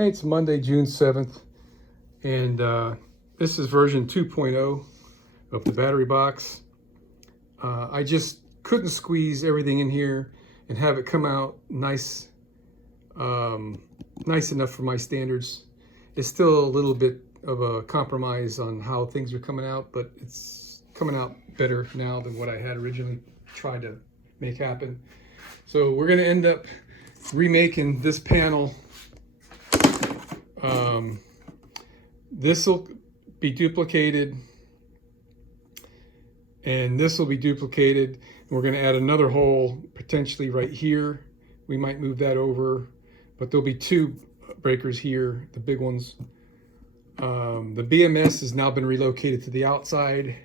Hey, it's Monday, June 7th, and this is version 2.0 of the battery box. I just couldn't squeeze everything in here and have it come out nice, nice enough for my standards. It's still a little bit of a compromise on how things are coming out, but it's coming out better now than what I had originally tried to make happen. So we're going to end up remaking this panel. This will be duplicated, and this will be duplicated. We're going to add another hole potentially right here. We might move that over, but there'll be two breakers here, the big ones. The BMS has now been relocated to the outside,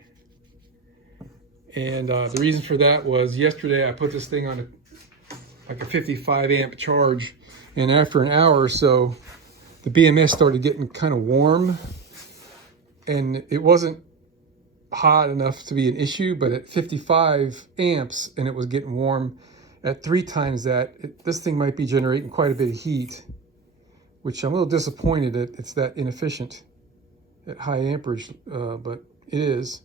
and the reason for that was yesterday I put this thing on like a 55 amp charge, and after an hour or so the BMS started getting kind of warm, and it wasn't hot enough to be an issue, but at 55 amps and it was getting warm at 3 times that, this thing might be generating quite a bit of heat, which I'm a little disappointed at. It's that inefficient at high amperage, but it is.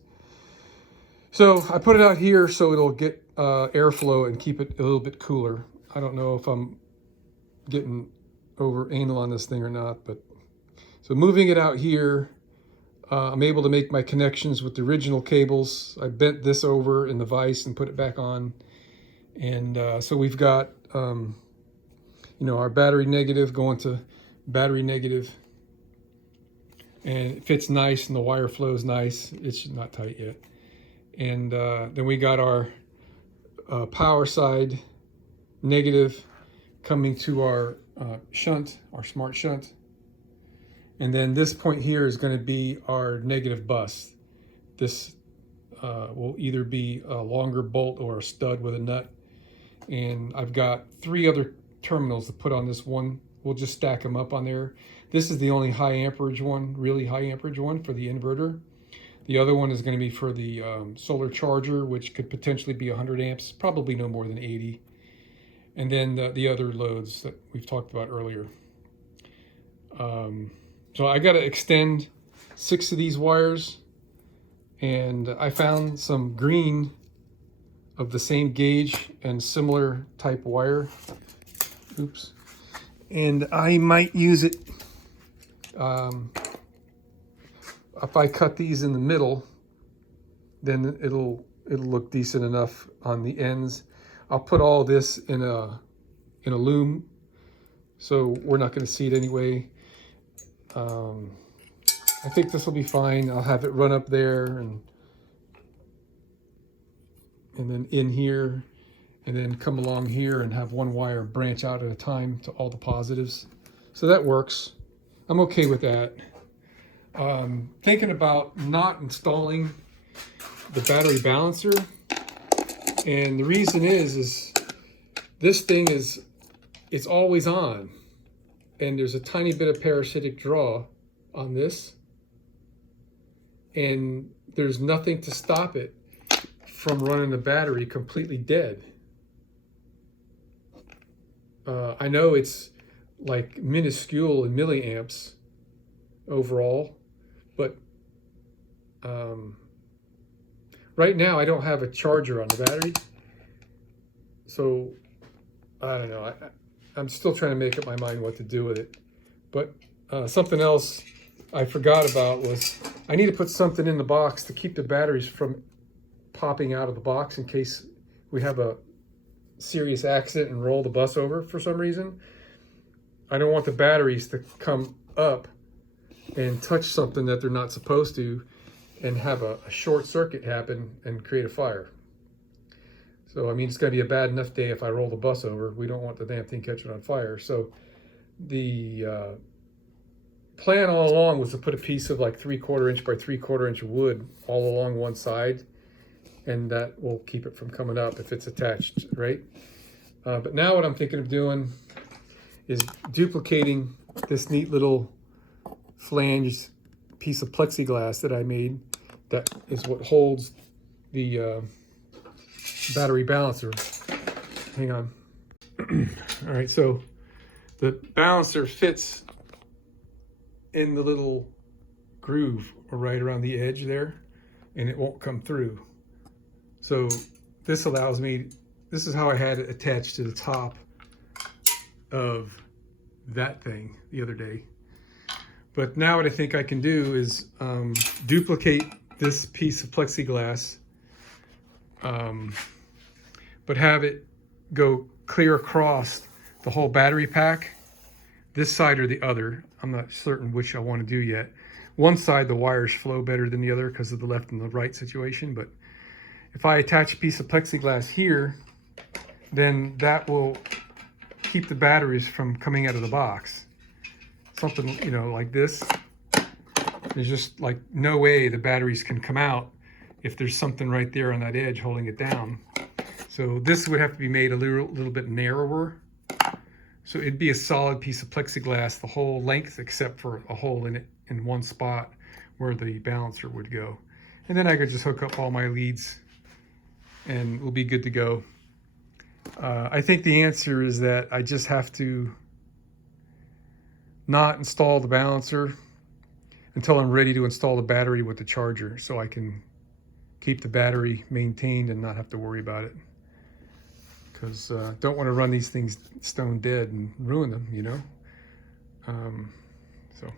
So I put it out here so it'll get airflow and keep it a little bit cooler. I don't know if I'm getting over anal on this thing or not, but so moving it out here, I'm able to make my connections with the original cables. I bent this over in the vise and put it back on, and so we've got our battery negative going to battery negative, and it fits nice and the wire flows nice. It's not tight yet. And then we got our power side negative coming to our shunt, our smart shunt. And then this point here is going to be our negative bus. This will either be a longer bolt or a stud with a nut. And I've got 3 other terminals to put on this one. We'll just stack them up on there. This is the only high amperage one, really high amperage one for the inverter. The other one is going to be for the solar charger, which could potentially be 100 amps, probably no more than 80. And then the other loads that we've talked about earlier. So I got to extend 6 of these wires, and I found some green of the same gauge and similar type wire. Oops. And I might use it if I cut these in the middle, then it'll look decent enough on the ends. I'll put all this in a loom, so we're not going to see it anyway. I think this will be fine. I'll have it run up there and then in here, and then come along here and have one wire branch out at a time to all the positives. So that works. I'm okay with that. Thinking about not installing the battery balancer, and the reason is this thing it's always on, and there's a tiny bit of parasitic draw on this, and there's nothing to stop it from running the battery completely dead. I know it's like minuscule in milliamps overall, but right now I don't have a charger on the battery, so I don't know. I'm still trying to make up my mind what to do with it. But something else I forgot about was I need to put something in the box to keep the batteries from popping out of the box in case we have a serious accident and roll the bus over for some reason. I don't want the batteries to come up and touch something that they're not supposed to and have a short circuit happen and create a fire. So, I mean, it's going to be a bad enough day if I roll the bus over. We don't want the damn thing catching on fire. So the plan all along was to put a piece of like 3/4 inch by 3/4 inch wood all along one side, and that will keep it from coming up if it's attached, right? But now what I'm thinking of doing is duplicating this neat little flange piece of plexiglass that I made. That is what holds the battery balancer. Hang on. All right, so the balancer fits in the little groove or right around the edge there, and it won't come through. So this allows me, this is how I had it attached to the top of that thing the other day. But now what I think I can do is duplicate this piece of plexiglass, but have it go clear across the whole battery pack, this side or the other. I'm not certain which I want to do yet. One side the wires flow better than the other because of the left and the right situation, but if I attach a piece of plexiglass here, then that will keep the batteries from coming out of the box. Something, you know, like this. There's just like no way the batteries can come out if there's something right there on that edge holding it down. So this would have to be made a little bit narrower. So it'd be a solid piece of plexiglass the whole length except for a hole in it in one spot where the balancer would go. And then I could just hook up all my leads and we'll be good to go. I think the answer is that I just have to not install the balancer until I'm ready to install the battery with the charger, so I can keep the battery maintained and not have to worry about it. Because don't want to run these things stone dead and ruin them, you know. So